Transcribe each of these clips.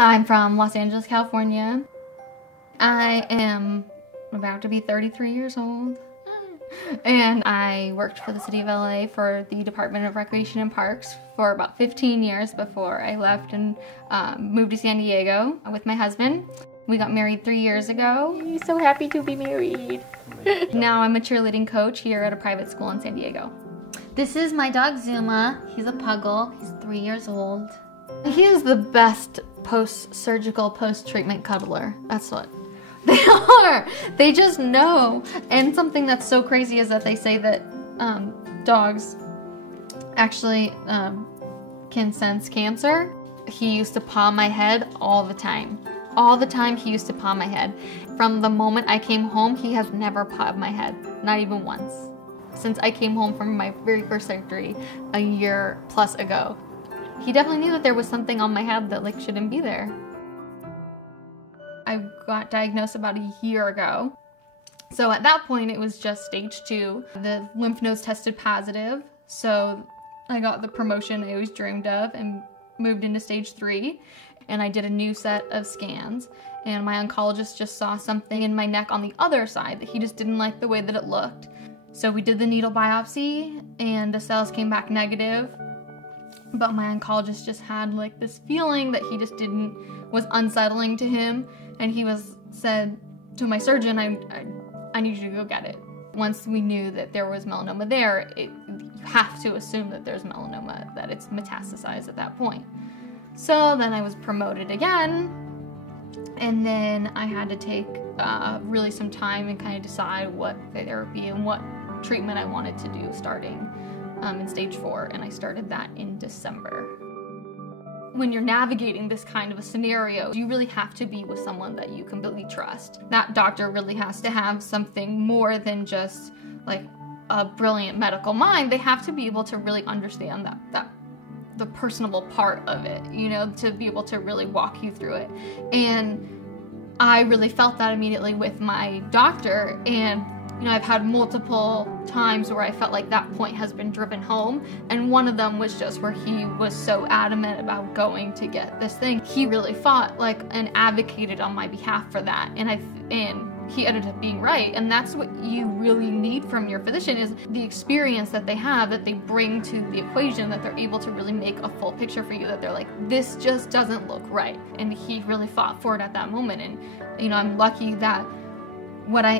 I'm from Los Angeles, California. I am about to be 33 years old. And I worked for the city of LA for the Department of Recreation and Parks for about 15 years before I left and moved to San Diego with my husband. We got married 3 years ago. He's so happy to be married. Now I'm a cheerleading coach here at a private school in San Diego. This is my dog Zuma. He's a puggle. He's 3 years old. He is the best post-surgical, post-treatment cuddler. That's what they are. They just know. And something that's so crazy is that they say that dogs actually can sense cancer. He used to paw my head all the time. All the time he used to paw my head. From the moment I came home, he has never pawed my head. Not even once. Since I came home from my very first surgery a year plus ago. He definitely knew that there was something on my head that like shouldn't be there. I got diagnosed about a year ago. So at that point it was just stage 2. The lymph nodes tested positive. So I got the promotion I always dreamed of and moved into stage 3. And I did a new set of scans. And my oncologist just saw something in my neck on the other side that he just didn't like the way that it looked. So we did the needle biopsy and the cells came back negative. But my oncologist just had like this feeling that he just was unsettling to him. And he said to my surgeon, I need you to go get it. Once we knew that there was melanoma there, you have to assume that there's melanoma, that it's metastasized at that point. So then I was promoted again. And then I had to take really some time and kind of decide what therapy and what treatment I wanted to do starting in stage 4, and I started that in December. When you're navigating this kind of a scenario, you really have to be with someone that you completely trust. That doctor really has to have something more than just like a brilliant medical mind. They have to be able to really understand the personable part of it, you know, to be able to really walk you through it. And I really felt that immediately with my doctor, and you know, I've had multiple times where I felt like that point has been driven home, and one of them was just where he was so adamant about going to get this thing. He really fought like and advocated on my behalf for that, and he ended up being right. And that's what you really need from your physician, is the experience that they have, that they bring to the equation, that they're able to really make a full picture for you, that they're like, this just doesn't look right. And he really fought for it at that moment. And you know, I'm lucky that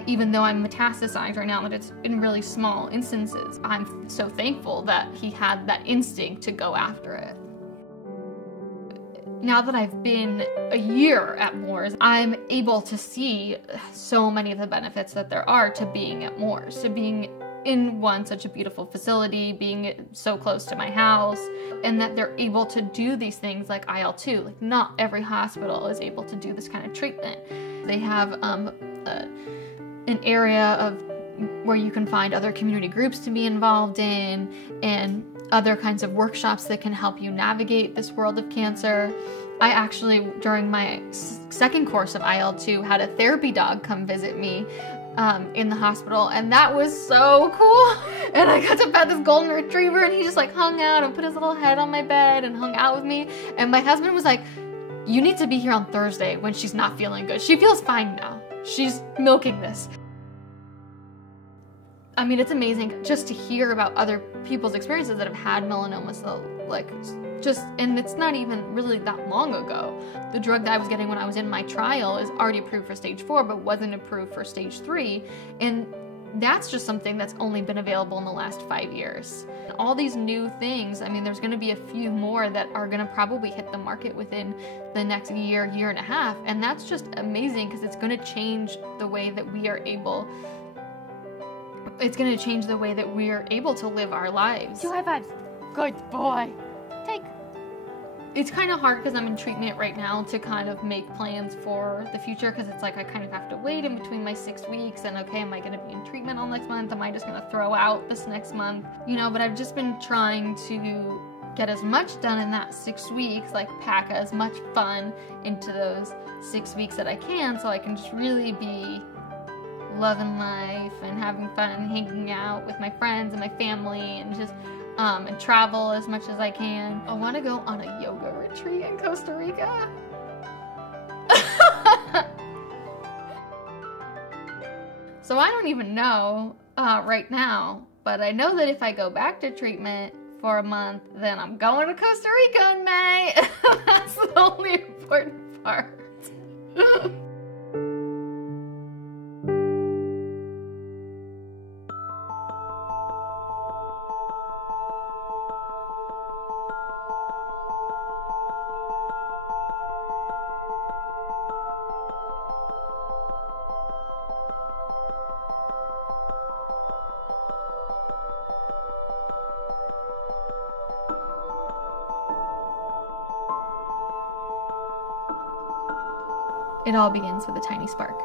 even though I'm metastasized right now, that it's in really small instances, I'm so thankful that he had that instinct to go after it. Now that I've been a year at Moores, I'm able to see so many of the benefits that there are to being at Moores, to being in such a beautiful facility, being so close to my house, and that they're able to do these things like IL-2. Like, not every hospital is able to do this kind of treatment. They have an area of where you can find other community groups to be involved in, and other kinds of workshops that can help you navigate this world of cancer. I actually, during my second course of IL-2, had a therapy dog come visit me in the hospital, and that was so cool. And I got to pet this golden retriever, and he just like hung out and put his little head on my bed and hung out with me. And my husband was like, you need to be here on Thursday when she's not feeling good. She feels fine now. She's milking this. I mean, it's amazing just to hear about other people's experiences that have had melanoma. So and it's not even really that long ago. The drug that I was getting when I was in my trial is already approved for stage 4, but wasn't approved for stage 3. And that's just something that's only been available in the last 5 years. All these new things, I mean, there's gonna be a few more that are gonna probably hit the market within the next year and a half. And that's just amazing, because it's gonna change the way that we are able to live our lives. 2 high fives. Good boy. Take. It's kind of hard because I'm in treatment right now to kind of make plans for the future, because it's like I kind of have to wait in between my 6 weeks, and okay, am I going to be in treatment all next month? Am I just going to throw out this next month? You know, but I've just been trying to get as much done in that 6 weeks, like pack as much fun into those 6 weeks that I can, so I can just really be loving life and having fun and hanging out with my friends and my family, and just and travel as much as I can. I want to go on a yoga retreat in Costa Rica. So I don't even know right now, but I know that if I go back to treatment for a month, then I'm going to Costa Rica in May. That's the only important part. It all begins with a tiny spark.